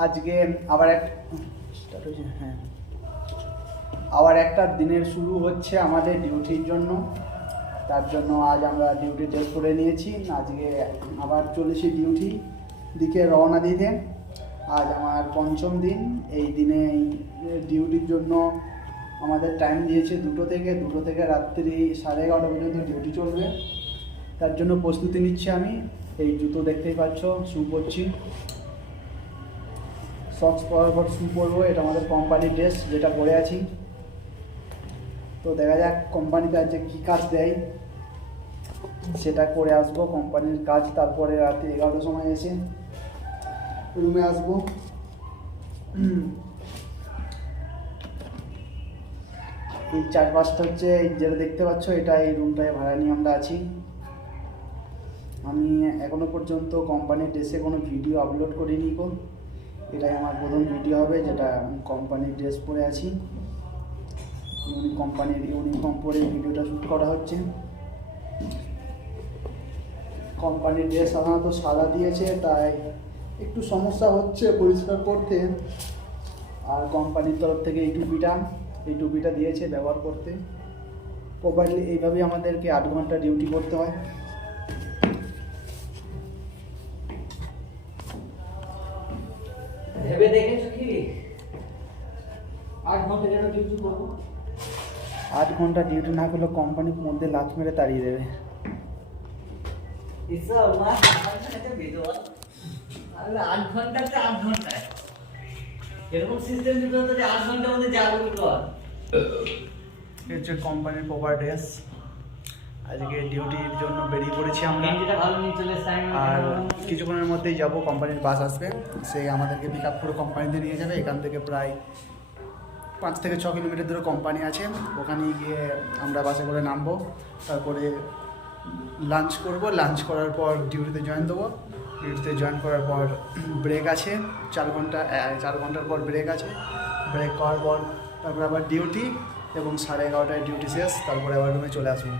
আজকে আবার আবার একটা দিনের শুরু হচ্ছে আমাদের ডিউটির জন্য। তার জন্য আজ আমরা ডিউটি ড্রেস করে নিয়েছি। আজকে আবার চলেছি ডিউটি দিকে রওনা দিতে। আজ আমার পঞ্চম দিন। এই দিনে ডিউটির জন্য আমাদের টাইম দিয়েছে দুটো থেকে রাত্রি 11:30 পর্যন্ত ডিউটি চলবে। তার জন্য প্রস্তুতি নিচ্ছি আমি। এই জুতো দেখতেই পাচ্ছ, শু পরছি, সক্স পরার পর শু পরবো। এটা আমাদের কোম্পানির ড্রেস যেটা পরে আছি। তো দেখা যাক কোম্পানিতে আজকে কী কাজ দেয়, সেটা করে আসবো কোম্পানির কাজ। তারপরে রাতে 11টার সময় এসে রুমে আসবো। এই চারপাশটা হচ্ছে যেটা দেখতে পাচ্ছ, এটা এই রুমটায় ভাড়া নিয়ে আমরা আছি। আমি এখনো পর্যন্ত কোম্পানির ড্রেসে কোনো ভিডিও আপলোড করিনি গো। এটাই আমার প্রথম ভিডিও হবে যেটা কোম্পানির ড্রেস পরে আছি। কোম্পানির ইউনিফর্ম পরে ভিডিওটা শ্যুট করা হচ্ছে। কোম্পানির ড্রেস সাধারণত সাদা দিয়েছে, তাই একটু সমস্যা হচ্ছে পরিষ্কার করতে। আর কোম্পানির তরফ থেকে এই টুপিটা দিয়েছে ব্যবহার করতে প্রপারলি। এইভাবেই আমাদেরকে 8 ঘন্টা ডিউটি করতে হয়। ভেবে দেখেছো কি 8 ঘন্টা কেন ডিউটি করবো? 8 ঘন্টা ডিউটি না করলে কোম্পানির মধ্যে লাথ মেরে তাড়িয়ে দেবে। আরে 8 ঘন্টাতে 8 ঘন্টায় এরকম সিস্টেম দিতে হতো যে 8 ঘন্টার মধ্যে যা বলি কর। এই হচ্ছে কোম্পানির প্রপার ড্রেস। আজকে ডিউটির জন্য বেরিয়ে পড়েছি আমরা। যেটা ভালো নিয়ে চলে এসে আর কিছুক্ষণের মধ্যেই যাব, কোম্পানির বাস আসবে, সে আমাদেরকে পিক আপ করে কোম্পানিতে নিয়ে যাবে। এখান থেকে প্রায় 5 থেকে 6 কিলোমিটার দূরে কোম্পানি আছে। ওখানে গিয়ে আমরা বাসে করে নামবো। তারপরে লাঞ্চ করব। লাঞ্চ করার পর ডিউটিতে জয়েন দেবো। ডিউটিতে জয়েন করার পর ব্রেক আছে 4 ঘন্টার পর ব্রেক আছে। ব্রেক করার পর তারপরে আবার ডিউটি, এবং 11:30টায় ডিউটি শেষ। তারপরে আবার রুমে চলে আসবো।